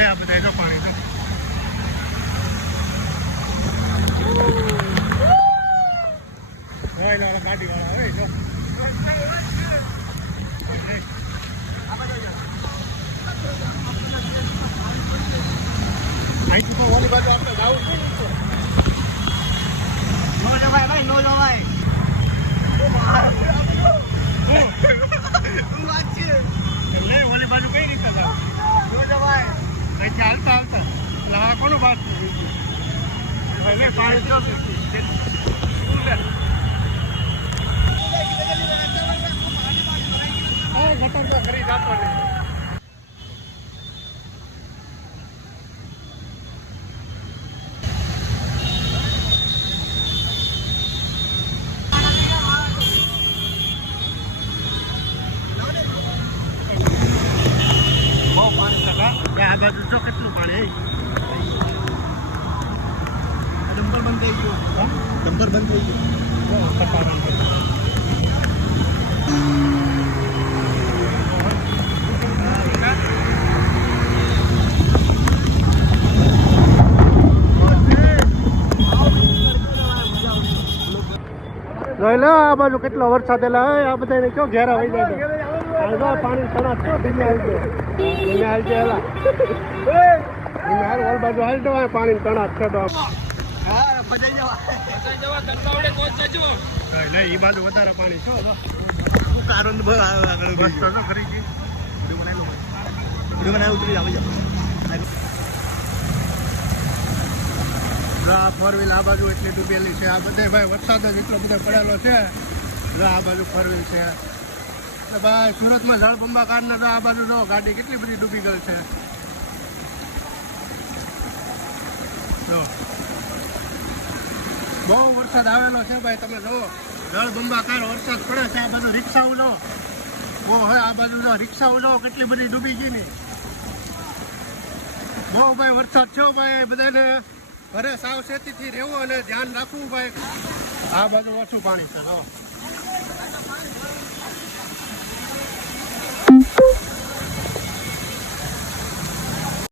લે આ બધા જો પાણી તો ગાડી વાળા હોય જો અહીંથી તો ઓલી બાજુ આપણે જવું છે નો જવાય ભાઈ નો જવાય એટલે ઓલી બાજુ કઈ રીતે જાવ નો જવાય કઈ ચાલતા હાલતા એટલે આ કોનું બાદ એટલે પાણી જો ઘટન તો કરી જતો નહીં આ બાજુ જો કેટલું પાણી ડમ્પર બંધ થઈ ગયું ડમ્પર બંધ થઈ ગયું જોઈ લો આ બાજુ કેટલો વરસાદ એલા આ બધા કયો ઘેરા હોય જાય પાણી સણા છો ધીમે આવી ગયો ધીમે હાલ ઓલ બાજુ હાલ જવાય પાણી તણા છે તો એ બાજુ વધારે પાણી છો કારણ ખરી આ ફોર વ્હીલ આ બાજુ એટલી ડૂબેલી છે આ બધે ભાઈ વરસાદ જ એટલો બધો પડેલો છે આ બાજુ ફોર વ્હીલ છે ભાઈ સુરતમાં જળબંબાકારના તો આ બાજુ જો ગાડી કેટલી બધી ડૂબી ગઈ છે જો બહુ વરસાદ આવેલો છે ભાઈ તમે જુઓ જળબંબાકાર વરસાદ પડે છે આ બાજુ રિક્ષાઓ લો બહુ હોય આ બાજુ જો રિક્ષાઓ લો કેટલી બધી ડૂબી ગઈ ને બહુ ભાઈ વરસાદ છે ભાઈ બધાને ઘરે સાવચેતીથી રહેવું અને ધ્યાન રાખવું ભાઈ આ બાજુ ઓછું પાણી છે જો